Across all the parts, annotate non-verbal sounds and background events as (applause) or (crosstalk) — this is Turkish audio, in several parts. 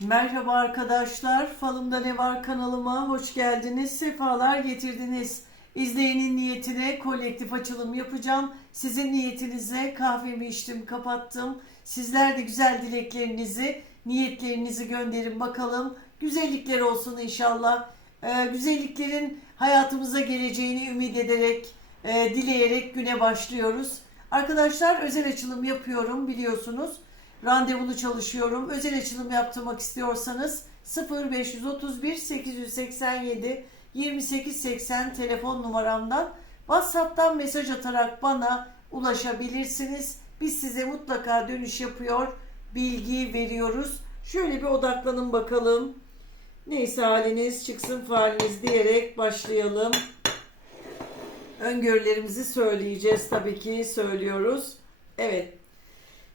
Merhaba arkadaşlar. Falımda ne var kanalıma hoş geldiniz. Sefalar getirdiniz. İzleyenin niyetine kolektif açılım yapacağım. Sizin niyetinize kahvemi içtim, kapattım. Sizler de güzel dileklerinizi, niyetlerinizi gönderin bakalım. Güzellikler olsun inşallah. Ee, güzelliklerin hayatımıza geleceğini ümit ederek, e, dileyerek güne başlıyoruz. Arkadaşlar özel açılım yapıyorum biliyorsunuz. Randevulu çalışıyorum. Özel açılım yaptırmak istiyorsanız 0531 887 2880 telefon numaramdan WhatsApp'tan mesaj atarak bana ulaşabilirsiniz. Biz size mutlaka dönüş yapıyor, bilgi veriyoruz. Şöyle bir odaklanın bakalım. Neyse haliniz çıksın faliniz diyerek başlayalım. Öngörülerimizi söyleyeceğiz tabii ki söylüyoruz. Evet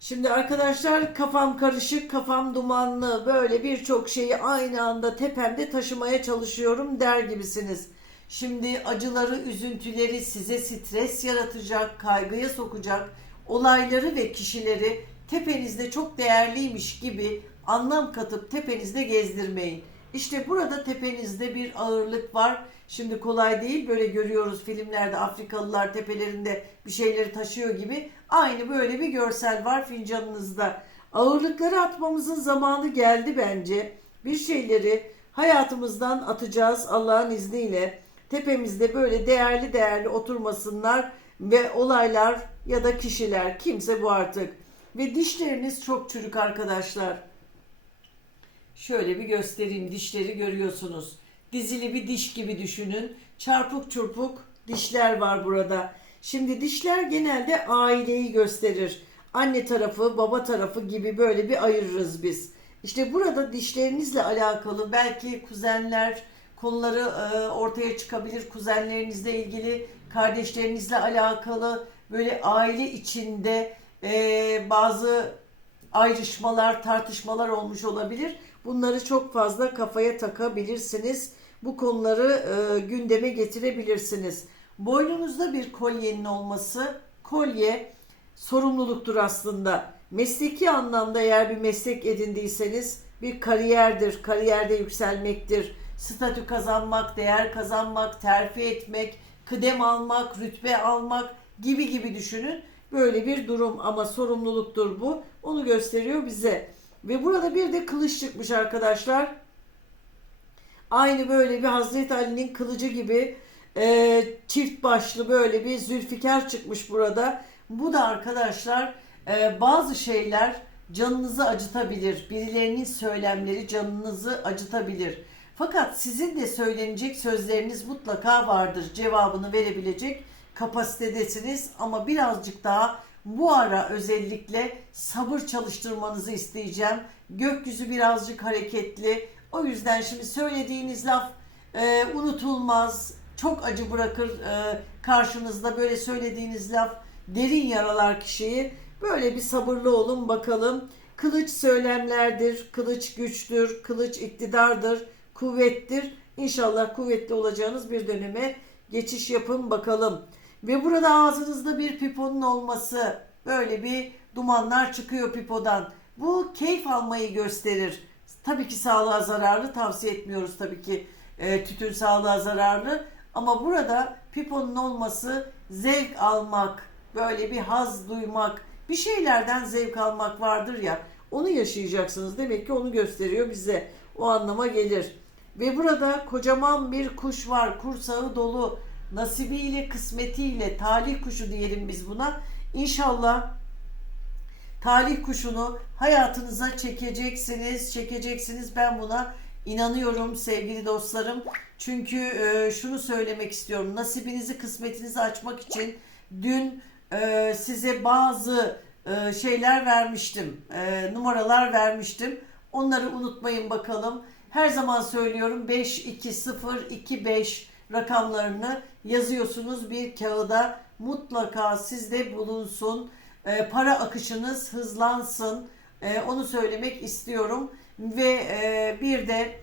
Şimdi arkadaşlar kafam karışık, kafam dumanlı, böyle birçok şeyi aynı anda tepemde taşımaya çalışıyorum der gibisiniz. Şimdi acıları, üzüntüleri size stres yaratacak, kaygıya sokacak olayları ve kişileri tepenizde çok değerliymiş gibi anlam katıp tepenizde gezdirmeyin. İşte burada tepenizde bir ağırlık var. Şimdi kolay değil böyle görüyoruz filmlerde Afrikalılar tepelerinde bir şeyleri taşıyor gibi. Aynı böyle bir görsel var fincanınızda. Ağırlıkları atmamızın zamanı geldi bence. Bir şeyleri hayatımızdan atacağız Allah'ın izniyle. Tepemizde böyle değerli değerli oturmasınlar ve olaylar ya da kişiler kimse bu artık. Ve dişleriniz çok çürük arkadaşlar. Şöyle bir göstereyim dişleri görüyorsunuz. Dizili bir diş gibi düşünün. Çarpık çurpuk dişler var burada. Şimdi dişler genelde aileyi gösterir. Anne tarafı, baba tarafı gibi böyle bir ayırırız biz. İşte burada dişlerinizle alakalı belki kuzenler konuları e, ortaya çıkabilir. Kuzenlerinizle ilgili, kardeşlerinizle alakalı böyle aile içinde e, bazı ayrışmalar, tartışmalar olmuş olabilir. Bunları çok fazla kafaya takabilirsiniz. Bu konuları e, gündeme getirebilirsiniz. Boynunuzda bir kolyenin olması, kolye sorumluluktur aslında. Mesleki anlamda eğer bir meslek edindiyseniz bir kariyerdir, kariyerde yükselmektir, statü kazanmak, değer kazanmak, terfi etmek, kıdem almak, rütbe almak gibi gibi düşünün. Böyle bir durum ama sorumluluktur bu. Onu gösteriyor bize. Ve burada bir de kılıç çıkmış arkadaşlar. Aynı böyle bir Hazreti Ali'nin kılıcı gibi e, çift başlı böyle bir zülfikar çıkmış burada. Bu da arkadaşlar e, bazı şeyler canınızı acıtabilir. Birilerinin söylemleri canınızı acıtabilir. Fakat sizin de söylenecek sözleriniz mutlaka vardır. Cevabını verebilecek kapasitedesiniz ama birazcık daha bu ara özellikle sabır çalıştırmanızı isteyeceğim. Gökyüzü birazcık hareketli. O yüzden şimdi söylediğiniz laf e, unutulmaz, çok acı bırakır e, karşınızda böyle söylediğiniz laf derin yaralar kişiyi. Böyle bir sabırlı olun bakalım. Kılıç söylemlerdir, kılıç güçtür, kılıç iktidardır, kuvvettir. İnşallah kuvvetli olacağınız bir döneme geçiş yapın bakalım. Ve burada ağzınızda bir piponun olması, böyle bir dumanlar çıkıyor pipodan. Bu keyif almayı gösterir. Tabii ki sağlığa zararlı, tavsiye etmiyoruz tabii ki e, tütün sağlığa zararlı. Ama burada piponun olması zevk almak, böyle bir haz duymak, bir şeylerden zevk almak vardır ya. Onu yaşayacaksınız. Demek ki onu gösteriyor bize. O anlama gelir. Ve burada kocaman bir kuş var. Kursağı dolu. Nasibiyle, kısmetiyle, talih kuşu diyelim biz buna. İnşallah talih kuşunu hayatınıza çekeceksiniz, çekeceksiniz. Ben buna inanıyorum sevgili dostlarım. Çünkü e, şunu söylemek istiyorum. Nasibinizi, kısmetinizi açmak için dün e, size bazı e, şeyler vermiştim. E, numaralar vermiştim. Onları unutmayın bakalım. Her zaman söylüyorum 5 2 0 2 5 rakamlarını yazıyorsunuz bir kağıda. Mutlaka sizde bulunsun. E, para akışınız hızlansın. E, onu söylemek istiyorum. Ve e, bir de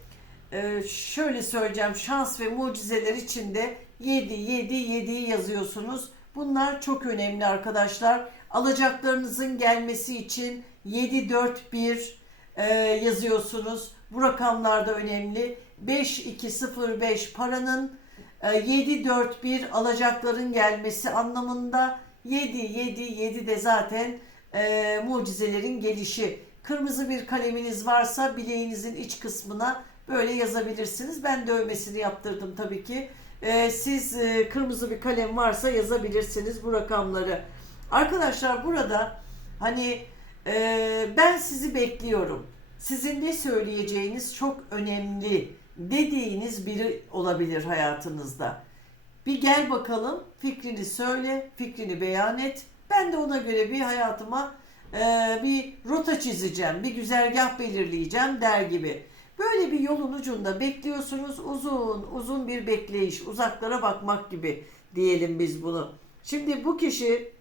e, şöyle söyleyeceğim şans ve mucizeler içinde 7 7 7 yazıyorsunuz. Bunlar çok önemli arkadaşlar. Alacaklarınızın gelmesi için 7 4 1 e, yazıyorsunuz. Bu rakamlar da önemli. 5205 paranın 741 alacakların gelmesi anlamında 7 7 7 de zaten e, mucizelerin gelişi. Kırmızı bir kaleminiz varsa bileğinizin iç kısmına böyle yazabilirsiniz. Ben dövmesini yaptırdım tabii ki. E, siz e, kırmızı bir kalem varsa yazabilirsiniz bu rakamları. Arkadaşlar burada hani e, ben sizi bekliyorum. Sizin ne söyleyeceğiniz çok önemli dediğiniz biri olabilir hayatınızda. Bir gel bakalım fikrini söyle, fikrini beyan et. Ben de ona göre bir hayatıma e, bir rota çizeceğim, bir güzergah belirleyeceğim der gibi. Böyle bir yolun ucunda bekliyorsunuz uzun uzun bir bekleyiş, uzaklara bakmak gibi diyelim biz bunu. Şimdi bu kişi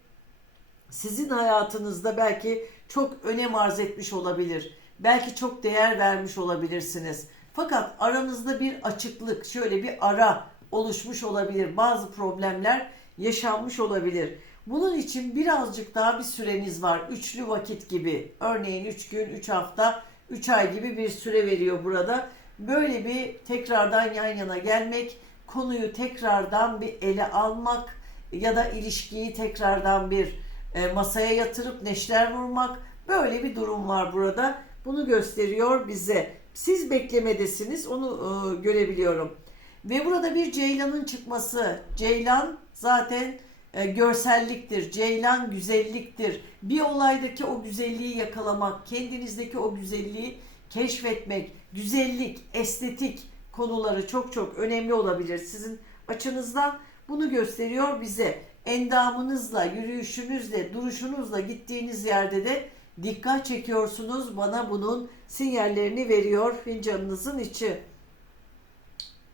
sizin hayatınızda belki çok önem arz etmiş olabilir. Belki çok değer vermiş olabilirsiniz. Fakat aranızda bir açıklık, şöyle bir ara oluşmuş olabilir. Bazı problemler yaşanmış olabilir. Bunun için birazcık daha bir süreniz var. Üçlü vakit gibi. Örneğin 3 gün, 3 hafta, 3 ay gibi bir süre veriyor burada. Böyle bir tekrardan yan yana gelmek, konuyu tekrardan bir ele almak ya da ilişkiyi tekrardan bir e, masaya yatırıp neşter vurmak böyle bir durum var burada. Bunu gösteriyor bize. Siz beklemedesiniz onu e, görebiliyorum. Ve burada bir ceylanın çıkması. Ceylan zaten e, görselliktir. Ceylan güzelliktir. Bir olaydaki o güzelliği yakalamak, kendinizdeki o güzelliği keşfetmek, güzellik, estetik konuları çok çok önemli olabilir sizin açınızdan. Bunu gösteriyor bize. Endamınızla, yürüyüşünüzle, duruşunuzla gittiğiniz yerde de dikkat çekiyorsunuz. Bana bunun sinyallerini veriyor fincanınızın içi.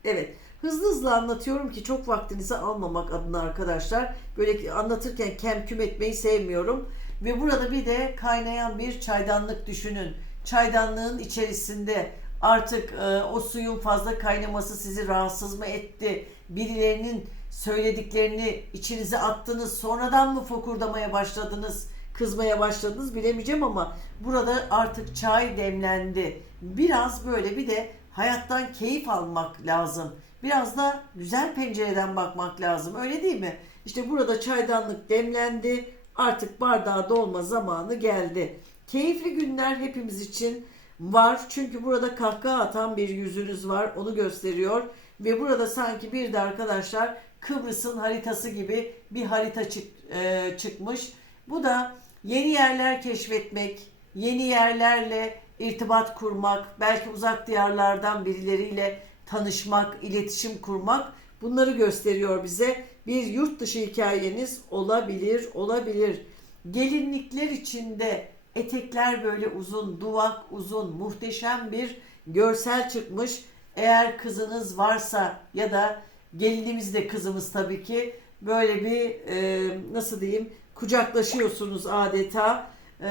Evet. Hızlı hızlı anlatıyorum ki çok vaktinizi almamak adına arkadaşlar. Böyle anlatırken kem küm etmeyi sevmiyorum. Ve burada bir de kaynayan bir çaydanlık düşünün. Çaydanlığın içerisinde artık e, o suyun fazla kaynaması sizi rahatsız mı etti? Birilerinin söylediklerini içinize attınız. Sonradan mı fokurdamaya başladınız? Kızmaya başladınız bilemeyeceğim ama burada artık çay demlendi. Biraz böyle bir de hayattan keyif almak lazım. Biraz da güzel pencereden bakmak lazım. Öyle değil mi? İşte burada çaydanlık demlendi. Artık bardağa dolma zamanı geldi. Keyifli günler hepimiz için var. Çünkü burada kahkaha atan bir yüzünüz var. Onu gösteriyor. Ve burada sanki bir de arkadaşlar Kıbrıs'ın haritası gibi bir harita çık, e, çıkmış. Bu da yeni yerler keşfetmek, yeni yerlerle irtibat kurmak, belki uzak diyarlardan birileriyle tanışmak, iletişim kurmak bunları gösteriyor bize. Bir yurt dışı hikayeniz olabilir, olabilir. Gelinlikler içinde etekler böyle uzun, duvak uzun, muhteşem bir görsel çıkmış. Eğer kızınız varsa ya da gelinimiz de kızımız tabii ki böyle bir e, nasıl diyeyim kucaklaşıyorsunuz adeta. E,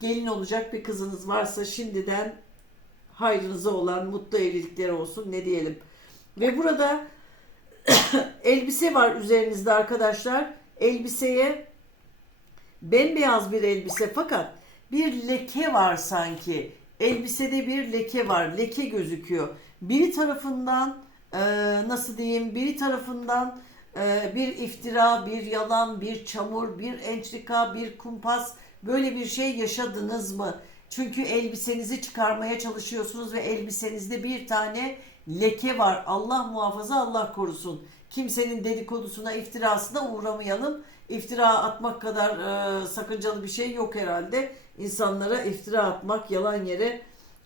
gelin olacak bir kızınız varsa şimdiden hayrınıza olan mutlu evlilikler olsun ne diyelim. Ve burada (coughs) elbise var üzerinizde arkadaşlar. Elbiseye bembeyaz bir elbise fakat bir leke var sanki. Elbisede bir leke var. Leke gözüküyor. Biri tarafından e, nasıl diyeyim? Biri tarafından bir iftira, bir yalan, bir çamur, bir entrika, bir kumpas böyle bir şey yaşadınız mı? Çünkü elbisenizi çıkarmaya çalışıyorsunuz ve elbisenizde bir tane leke var. Allah muhafaza Allah korusun. Kimsenin dedikodusuna, iftirasına uğramayalım. İftira atmak kadar e, sakıncalı bir şey yok herhalde. İnsanlara iftira atmak, yalan yere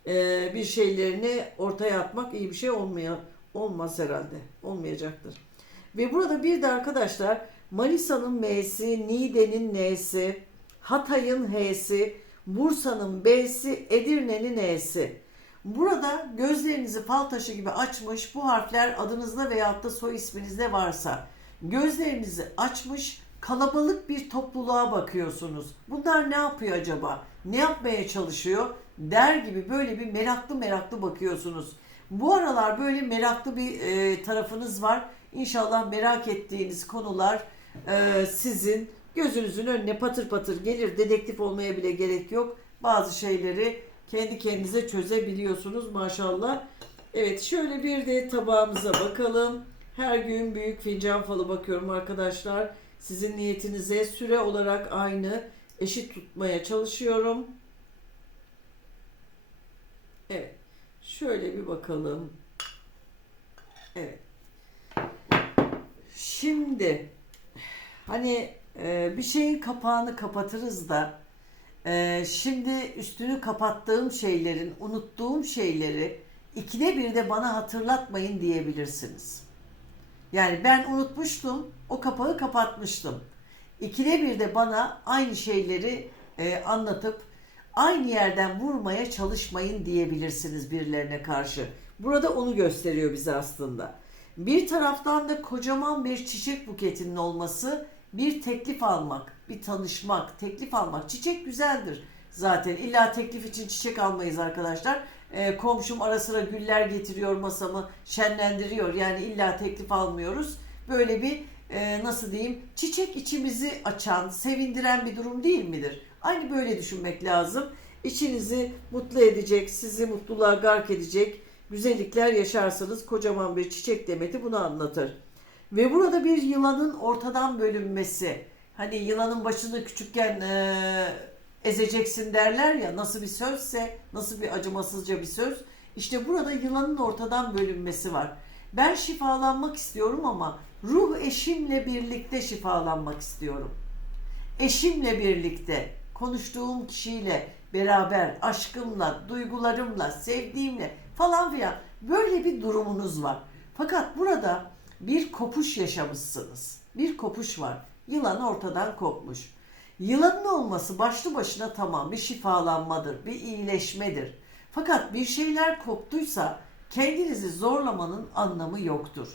e, bir şeylerini ortaya atmak iyi bir şey olmuyor. Olmaz herhalde. Olmayacaktır. Ve burada bir de arkadaşlar Manisa'nın M'si, Niğde'nin N'si, Hatay'ın H'si, Bursa'nın B'si, Edirne'nin E'si. Burada gözlerinizi fal taşı gibi açmış bu harfler adınızda veyahut da soy isminizde varsa gözlerinizi açmış kalabalık bir topluluğa bakıyorsunuz. Bunlar ne yapıyor acaba? Ne yapmaya çalışıyor? Der gibi böyle bir meraklı meraklı bakıyorsunuz. Bu aralar böyle meraklı bir e, tarafınız var. İnşallah merak ettiğiniz konular e, sizin gözünüzün önüne patır patır gelir. Dedektif olmaya bile gerek yok. Bazı şeyleri kendi kendinize çözebiliyorsunuz maşallah. Evet şöyle bir de tabağımıza bakalım. Her gün büyük fincan falı bakıyorum arkadaşlar. Sizin niyetinize süre olarak aynı eşit tutmaya çalışıyorum. Evet. Şöyle bir bakalım. Evet. Şimdi hani e, bir şeyin kapağını kapatırız da e, şimdi üstünü kapattığım şeylerin, unuttuğum şeyleri ikide bir de bana hatırlatmayın diyebilirsiniz. Yani ben unutmuştum, o kapağı kapatmıştım. İkide bir de bana aynı şeyleri e, anlatıp aynı yerden vurmaya çalışmayın diyebilirsiniz birilerine karşı. Burada onu gösteriyor bize aslında. Bir taraftan da kocaman bir çiçek buketinin olması, bir teklif almak, bir tanışmak, teklif almak. Çiçek güzeldir zaten. İlla teklif için çiçek almayız arkadaşlar. Ee, komşum ara sıra güller getiriyor masamı, şenlendiriyor. Yani illa teklif almıyoruz. Böyle bir e, nasıl diyeyim çiçek içimizi açan, sevindiren bir durum değil midir? Aynı böyle düşünmek lazım. İçinizi mutlu edecek, sizi mutluluğa gark edecek güzellikler yaşarsanız kocaman bir çiçek demeti bunu anlatır. Ve burada bir yılanın ortadan bölünmesi. Hani yılanın başını küçükken eee, ezeceksin derler ya nasıl bir sözse, nasıl bir acımasızca bir söz. İşte burada yılanın ortadan bölünmesi var. Ben şifalanmak istiyorum ama ruh eşimle birlikte şifalanmak istiyorum. Eşimle birlikte, konuştuğum kişiyle beraber, aşkımla, duygularımla, sevdiğimle falan filan böyle bir durumunuz var. Fakat burada bir kopuş yaşamışsınız. Bir kopuş var. Yılan ortadan kopmuş. Yılanın olması başlı başına tamam bir şifalanmadır, bir iyileşmedir. Fakat bir şeyler koptuysa kendinizi zorlamanın anlamı yoktur.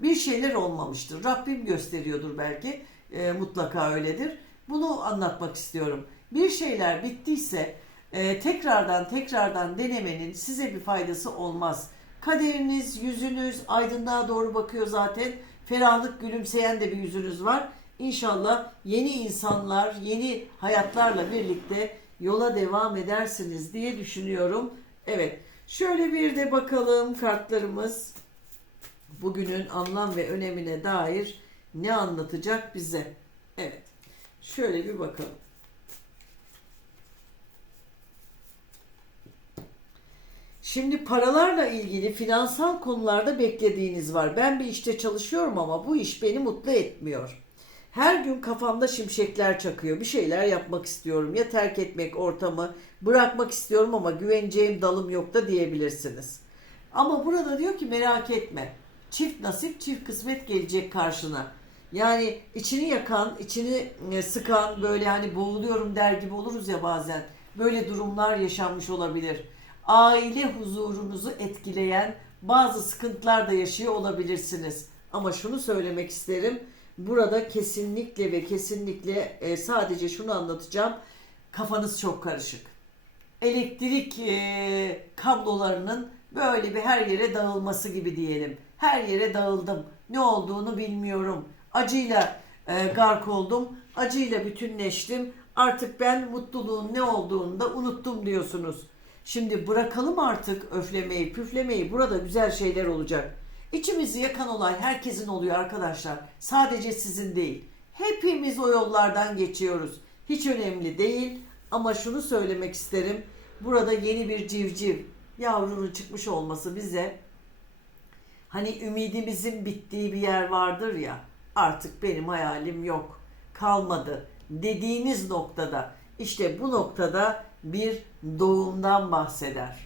Bir şeyler olmamıştır. Rabbim gösteriyordur belki. E, mutlaka öyledir. Bunu anlatmak istiyorum. Bir şeyler bittiyse e, tekrardan tekrardan denemenin size bir faydası olmaz. Kaderiniz, yüzünüz aydınlığa doğru bakıyor zaten. Ferahlık gülümseyen de bir yüzünüz var. İnşallah yeni insanlar, yeni hayatlarla birlikte yola devam edersiniz diye düşünüyorum. Evet, şöyle bir de bakalım kartlarımız bugünün anlam ve önemine dair ne anlatacak bize? Evet, şöyle bir bakalım. Şimdi paralarla ilgili finansal konularda beklediğiniz var. Ben bir işte çalışıyorum ama bu iş beni mutlu etmiyor. Her gün kafamda şimşekler çakıyor. Bir şeyler yapmak istiyorum. Ya terk etmek ortamı, bırakmak istiyorum ama güveneceğim dalım yok da diyebilirsiniz. Ama burada diyor ki merak etme. Çift nasip, çift kısmet gelecek karşına. Yani içini yakan, içini e, sıkan, böyle hani boğuluyorum der gibi oluruz ya bazen. Böyle durumlar yaşanmış olabilir aile huzurunuzu etkileyen bazı sıkıntılar da yaşıyor olabilirsiniz. Ama şunu söylemek isterim. Burada kesinlikle ve kesinlikle e, sadece şunu anlatacağım. Kafanız çok karışık. Elektrik e, kablolarının böyle bir her yere dağılması gibi diyelim. Her yere dağıldım. Ne olduğunu bilmiyorum. Acıyla e, gark oldum. Acıyla bütünleştim. Artık ben mutluluğun ne olduğunu da unuttum diyorsunuz. Şimdi bırakalım artık öflemeyi, püflemeyi. Burada güzel şeyler olacak. İçimizi yakan olay herkesin oluyor arkadaşlar. Sadece sizin değil. Hepimiz o yollardan geçiyoruz. Hiç önemli değil ama şunu söylemek isterim. Burada yeni bir civciv yavrunun çıkmış olması bize hani ümidimizin bittiği bir yer vardır ya artık benim hayalim yok kalmadı dediğiniz noktada işte bu noktada bir doğumdan bahseder.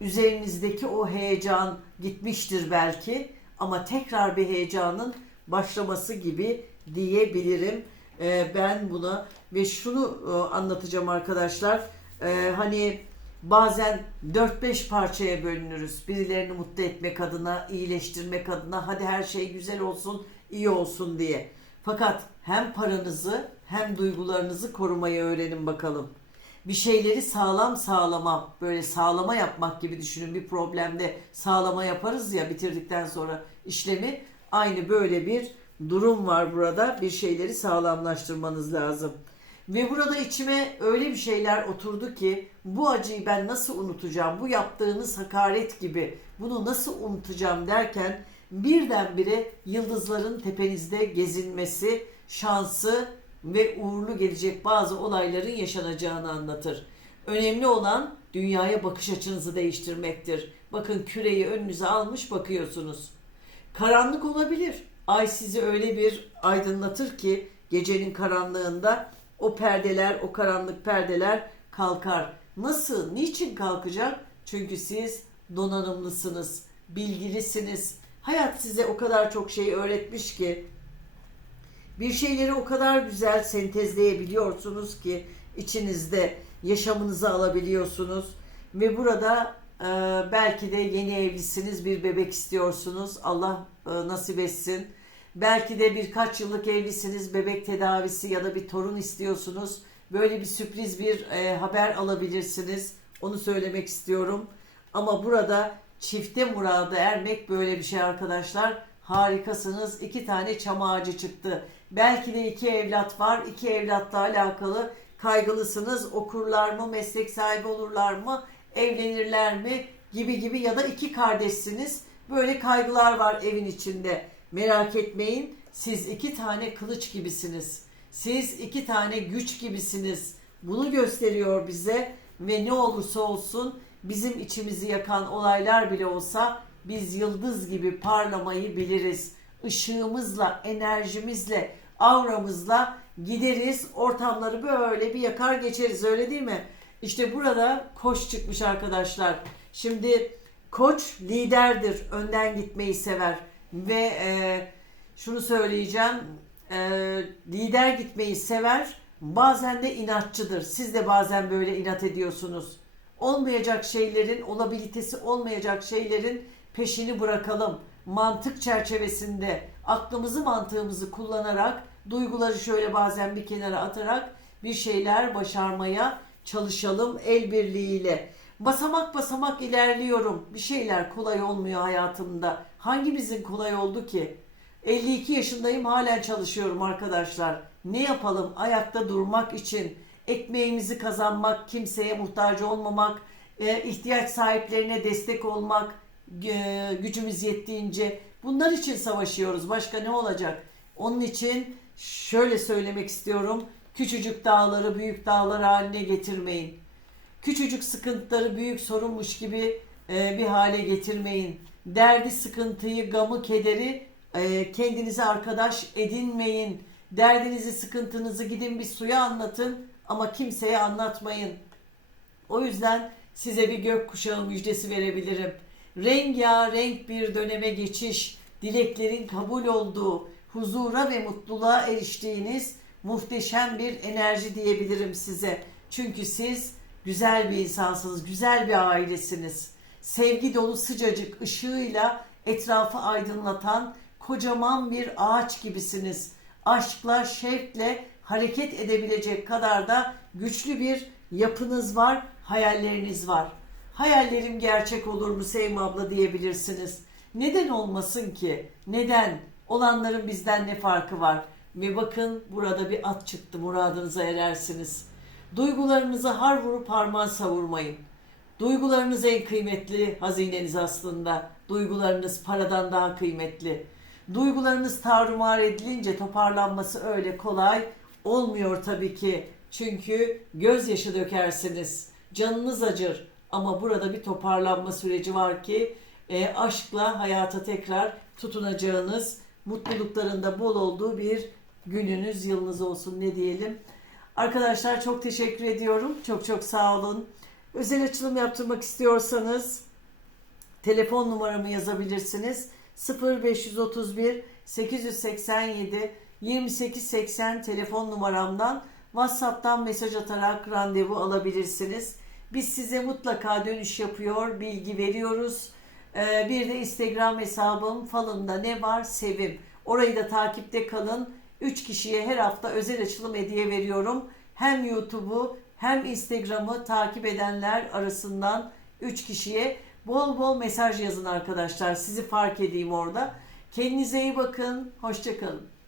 Üzerinizdeki o heyecan gitmiştir belki ama tekrar bir heyecanın başlaması gibi diyebilirim. Ee, ben buna ve şunu e, anlatacağım arkadaşlar. Ee, hani bazen 4-5 parçaya bölünürüz. Birilerini mutlu etmek adına iyileştirmek adına hadi her şey güzel olsun iyi olsun diye. Fakat hem paranızı hem duygularınızı korumayı öğrenin bakalım bir şeyleri sağlam sağlama böyle sağlama yapmak gibi düşünün bir problemde sağlama yaparız ya bitirdikten sonra işlemi aynı böyle bir durum var burada bir şeyleri sağlamlaştırmanız lazım Ve burada içime öyle bir şeyler oturdu ki bu acıyı ben nasıl unutacağım? Bu yaptığınız hakaret gibi bunu nasıl unutacağım derken birdenbire yıldızların tepenizde gezinmesi, şansı ve uğurlu gelecek bazı olayların yaşanacağını anlatır. Önemli olan dünyaya bakış açınızı değiştirmektir. Bakın küreyi önünüze almış bakıyorsunuz. Karanlık olabilir. Ay sizi öyle bir aydınlatır ki gecenin karanlığında o perdeler, o karanlık perdeler kalkar. Nasıl? Niçin kalkacak? Çünkü siz donanımlısınız, bilgilisiniz. Hayat size o kadar çok şey öğretmiş ki bir şeyleri o kadar güzel sentezleyebiliyorsunuz ki içinizde yaşamınızı alabiliyorsunuz. Ve burada e, belki de yeni evlisiniz bir bebek istiyorsunuz. Allah e, nasip etsin. Belki de birkaç yıllık evlisiniz bebek tedavisi ya da bir torun istiyorsunuz. Böyle bir sürpriz bir e, haber alabilirsiniz. Onu söylemek istiyorum. Ama burada çifte murada ermek böyle bir şey arkadaşlar. Harikasınız. İki tane çam ağacı çıktı belki de iki evlat var iki evlatla alakalı kaygılısınız. Okurlar mı, meslek sahibi olurlar mı, evlenirler mi gibi gibi ya da iki kardeşsiniz. Böyle kaygılar var evin içinde. Merak etmeyin. Siz iki tane kılıç gibisiniz. Siz iki tane güç gibisiniz. Bunu gösteriyor bize ve ne olursa olsun bizim içimizi yakan olaylar bile olsa biz yıldız gibi parlamayı biliriz. Işığımızla, enerjimizle, auramızla gideriz, ortamları böyle bir yakar geçeriz öyle değil mi? İşte burada koç çıkmış arkadaşlar. Şimdi koç liderdir, önden gitmeyi sever ve e, şunu söyleyeceğim, e, lider gitmeyi sever, bazen de inatçıdır. Siz de bazen böyle inat ediyorsunuz. Olmayacak şeylerin, olabilitesi olmayacak şeylerin peşini bırakalım. Mantık çerçevesinde aklımızı mantığımızı kullanarak duyguları şöyle bazen bir kenara atarak bir şeyler başarmaya çalışalım el birliğiyle. Basamak basamak ilerliyorum. Bir şeyler kolay olmuyor hayatımda. Hangimizin kolay oldu ki? 52 yaşındayım halen çalışıyorum arkadaşlar. Ne yapalım ayakta durmak için, ekmeğimizi kazanmak, kimseye muhtaç olmamak, e, ihtiyaç sahiplerine destek olmak, e, gücümüz yettiğince bunlar için savaşıyoruz. Başka ne olacak? Onun için şöyle söylemek istiyorum. Küçücük dağları büyük dağlar haline getirmeyin. Küçücük sıkıntıları büyük sorunmuş gibi e, bir hale getirmeyin. Derdi, sıkıntıyı, gamı, kederi e, kendinize arkadaş edinmeyin. Derdinizi, sıkıntınızı gidin bir suya anlatın ama kimseye anlatmayın. O yüzden size bir gökkuşağı müjdesi verebilirim. Rengarenk bir döneme geçiş, dileklerin kabul olduğu, huzura ve mutluluğa eriştiğiniz muhteşem bir enerji diyebilirim size. Çünkü siz güzel bir insansınız, güzel bir ailesiniz. Sevgi dolu sıcacık ışığıyla etrafı aydınlatan kocaman bir ağaç gibisiniz. Aşkla, şevkle hareket edebilecek kadar da güçlü bir yapınız var, hayalleriniz var. Hayallerim gerçek olur mu Sevim abla diyebilirsiniz. Neden olmasın ki? Neden? Olanların bizden ne farkı var? Ve bakın burada bir at çıktı muradınıza erersiniz. Duygularınızı har vurup harman savurmayın. Duygularınız en kıymetli hazineniz aslında. Duygularınız paradan daha kıymetli. Duygularınız tarumar edilince toparlanması öyle kolay olmuyor tabii ki. Çünkü gözyaşı dökersiniz. Canınız acır. Ama burada bir toparlanma süreci var ki e, aşkla hayata tekrar tutunacağınız, mutluluklarında bol olduğu bir gününüz, yılınız olsun ne diyelim. Arkadaşlar çok teşekkür ediyorum. Çok çok sağ olun. Özel açılım yaptırmak istiyorsanız telefon numaramı yazabilirsiniz. 0531 887 2880 telefon numaramdan WhatsApp'tan mesaj atarak randevu alabilirsiniz. Biz size mutlaka dönüş yapıyor, bilgi veriyoruz. Ee, bir de Instagram hesabım falında ne var sevim. Orayı da takipte kalın. 3 kişiye her hafta özel açılım hediye veriyorum. Hem YouTube'u hem Instagram'ı takip edenler arasından 3 kişiye bol bol mesaj yazın arkadaşlar. Sizi fark edeyim orada. Kendinize iyi bakın. Hoşçakalın.